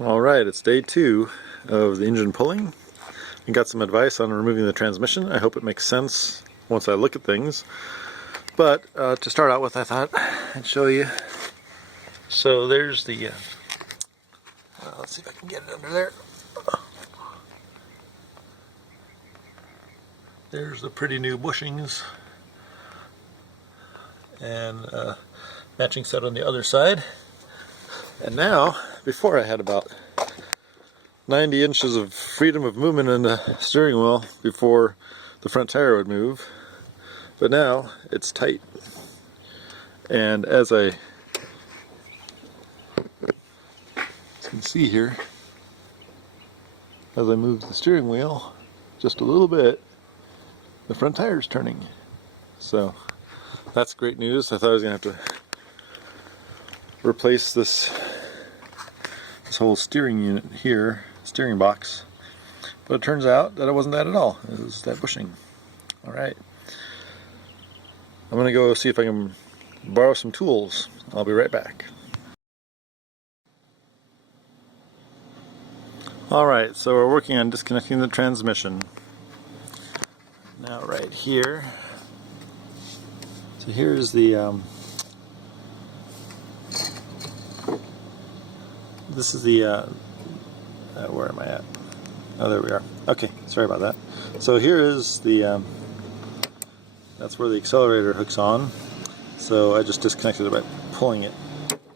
Alright, it's day 2 of the engine pulling. I got some advice on removing the transmission. I hope it makes sense once I look at things. But to start out with, I thought I'd show you. So there's the, let's see if I can get it under there. There's the pretty new bushings and matching set on the other side. And now, before I had about 90 inches of freedom of movement in the steering wheel before the front tire would move, but now it's tight. And as you can see here, as I move the steering wheel just a little bit, the front tire is turning. So that's great news. I thought I was going to have to replace this whole steering unit here, steering box, but it turns out that it wasn't that at all. It was that bushing. Alright, I'm gonna go see if I can borrow some tools. I'll be right back. Alright, so we're working on disconnecting the transmission. Now right here, so here's the this is the, where am I at? Oh, there we are. Okay, sorry about that. So here is the, that's where the accelerator hooks on. So I just disconnected it by pulling it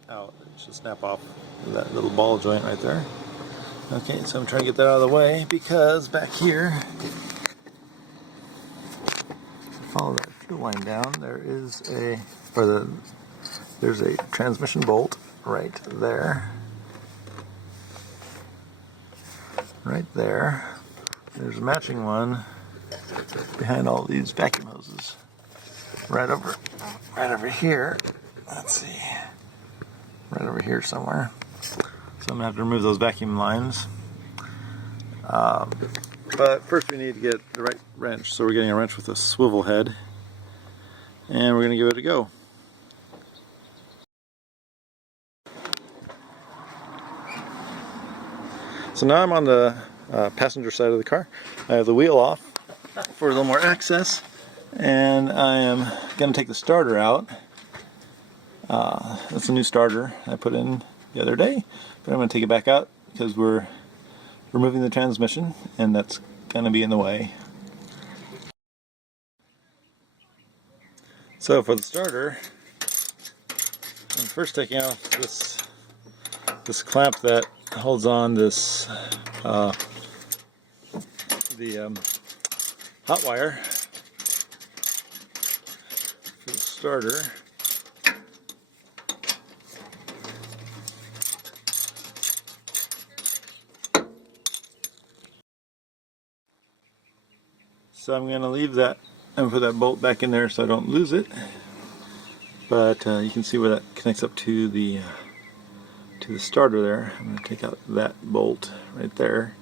out. It should snap off that little ball joint right there. Okay, so I'm trying to get that out of the way because back here, follow that fuel line down, there is there's a transmission bolt right there. Right there. There's a matching one behind all these vacuum hoses. Right over here. Let's see. Right over here somewhere. So I'm gonna have to remove those vacuum lines. But first we need to get the right wrench. So we're getting a wrench with a swivel head, and we're gonna give it a go. So now I'm on the passenger side of the car. I have the wheel off for a little more access, and I am going to take the starter out. That's a new starter I put in the other day, but I'm going to take it back out because we're removing the transmission, and that's going to be in the way. So for the starter, I'm first taking off this clamp that holds on this the hot wire for the starter. So I'm going to leave that and put that bolt back in there so I don't lose it. But you can see where that connects up to the starter there. I'm going to take out that bolt right there.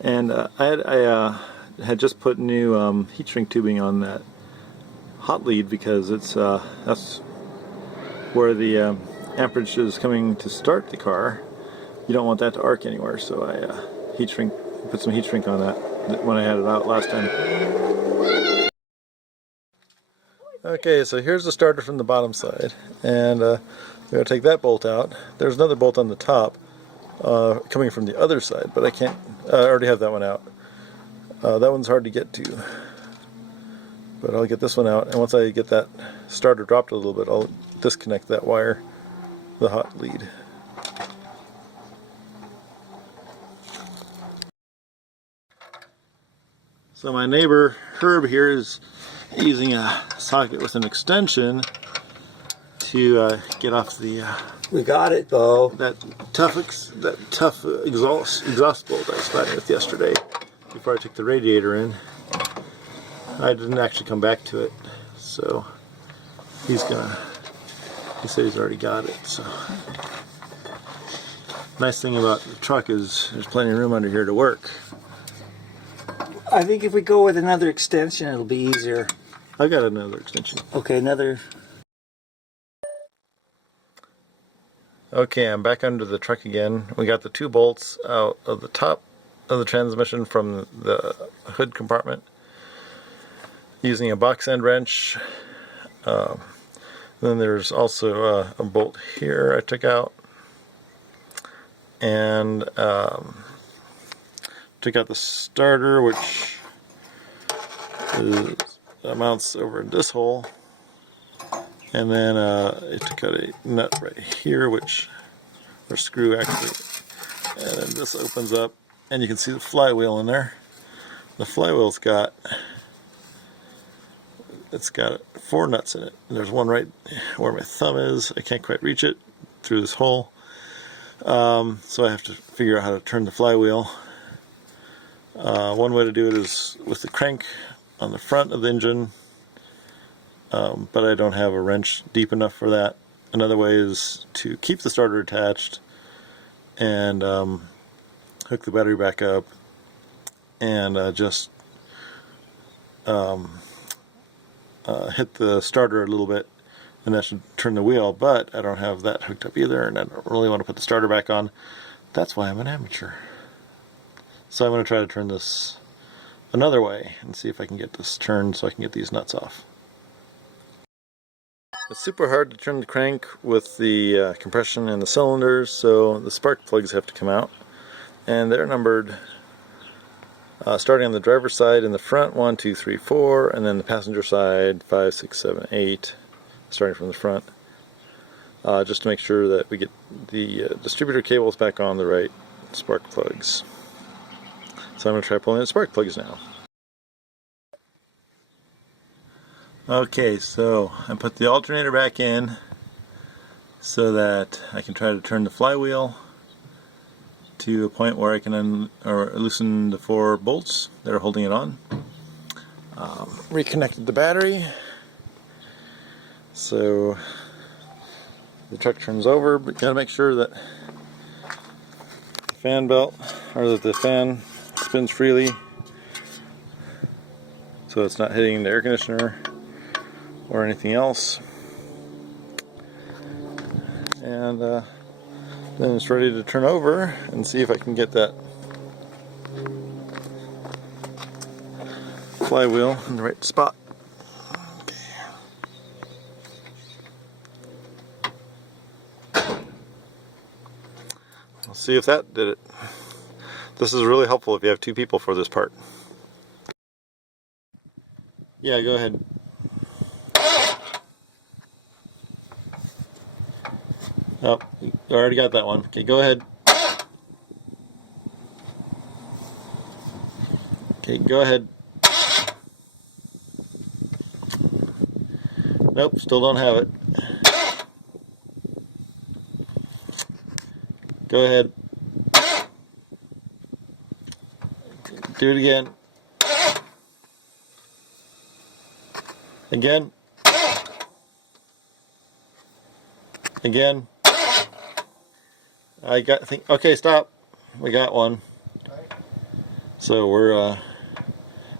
And I had just put new heat shrink tubing on that hot lead because it's that's where the amperage is coming to start the car. You don't want that to arc anywhere, so I put some heat shrink on that when I had it out last time. Okay, so here's the starter from the bottom side, and we're going to take that bolt out. There's another bolt on the top coming from the other side, but I can't, I already have that one out. That one's hard to get to, but I'll get this one out, and once I get that starter dropped a little bit, I'll disconnect that wire, the hot lead. So my neighbor Herb here is using a socket with an extension to get off the we got it though. That tough exhaust bolt I was fighting with yesterday before I took the radiator in. I didn't actually come back to it, so he said he's already got it. So nice thing about the truck is there's plenty of room under here to work. I think if we go with another extension it'll be easier. I got another extension. Okay, another. Okay, I'm back under the truck again. We got the 2 bolts out of the top of the transmission from the hood compartment using a box end wrench. Then there's also a bolt here I took out, and took out the starter, which mounts over in this hole, and then I took out a nut right here, or screw actually, and then this opens up, and you can see the flywheel in there. The flywheel's got 4 nuts in it. There's one right where my thumb is. I can't quite reach it through this hole, so I have to figure out how to turn the flywheel. One way to do it is with the crank on the front of the engine, but I don't have a wrench deep enough for that. Another way is to keep the starter attached and hook the battery back up and just hit the starter a little bit, and that should turn the wheel, but I don't have that hooked up either, and I don't really want to put the starter back on. That's why I'm an amateur. So I'm going to try to turn this another way and see if I can get this turned so I can get these nuts off. It's super hard to turn the crank with the compression in the cylinders, so the spark plugs have to come out, and they're numbered starting on the driver's side in the front, 1, 2, 3, 4, and then the passenger side 5, 6, 7, 8, starting from the front, just to make sure that we get the distributor cables back on the right spark plugs. So I'm going to try pulling the spark plugs now. Okay, so I put the alternator back in so that I can try to turn the flywheel to a point where I can loosen the 4 bolts that are holding it on. Reconnected the battery, so the truck turns over, but you gotta make sure that the fan belt, or that the fan spins freely so it's not hitting the air conditioner or anything else. And then it's ready to turn over and see if I can get that flywheel in the right spot. Okay. We'll see if that did it. This is really helpful if you have 2 people for this part. Yeah, go ahead. Oh, I already got that one. Okay, go ahead. Okay, go ahead. Nope, still don't have it. Go ahead. Do it again. Again. Again. Okay, stop. We got one. So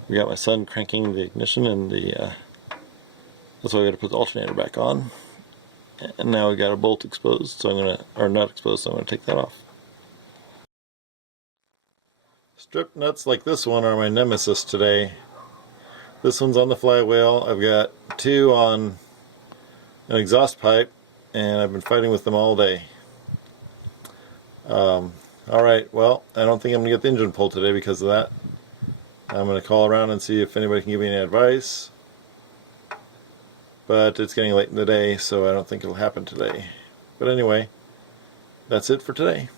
we got my son cranking the ignition, and that's why we got to put the alternator back on. And now we got a bolt exposed, so not exposed, so I'm gonna take that off. Strip nuts like this one are my nemesis today. This one's on the flywheel. I've got 2 on an exhaust pipe, and I've been fighting with them all day. Alright, well, I don't think I'm going to get the engine pulled today because of that. I'm going to call around and see if anybody can give me any advice. But it's getting late in the day, so I don't think it'll happen today. But anyway, that's it for today.